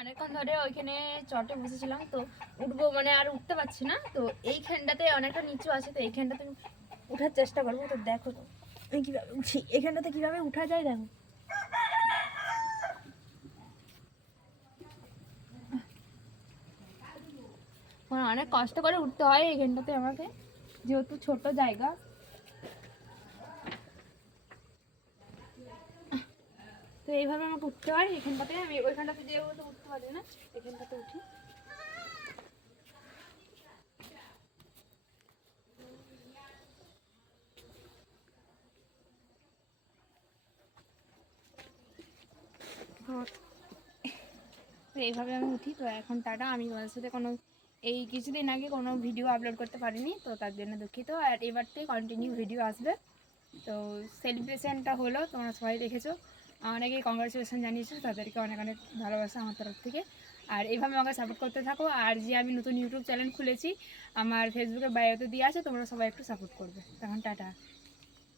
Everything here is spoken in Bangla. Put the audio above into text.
অনেকক্ষণ ধরে ওইখানে চটে বসেছিলাম, তো উঠবো মানে আর উঠতে পারছি না। তো এইখানটাতে অনেকটা নিচু আছে, তো এইখানটাতে উঠার চেষ্টা করবো। তো দেখো তো আমি কীভাবে উঠি, এখানটাতে কীভাবে উঠা যায় দেখো। অনেক কষ্ট করে উঠতে হয় এইখানটাতে আমাকে, যেহেতু ছোট জায়গা। তো এইভাবে আমাকে উঠতে হয় এখানটাতে। আমি ওইখানটাতে যেহেতু উঠতে পারি না, এখানটাতে উঠি। তো এইভাবে আমি উঠি। তো এখন টাটা। আমি তোমাদের সাথে এই কিছুদিন আগে কোনো ভিডিও আপলোড করতে পারিনি, তো তার জন্য দুঃখিত। আর এবার থেকে কন্টিনিউ ভিডিও আসবে। তো সেলিব্রেশনটা হলো, তোমরা সবাই দেখেছো, অনেকে কংগ্রাচুলেশন জানিয়েছো, তাদেরকে অনেক অনেক ভালোবাসা আমার তরফ থেকে। আর এইভাবে আমাকে সাপোর্ট করতে থাকো। আর যে আমি নতুন ইউটিউব চ্যানেল খুলেছি, আমার ফেসবুকে বায়োতে দিয়ে আছে, তোমরা সবাই একটু সাপোর্ট করবে। তখন টাটা।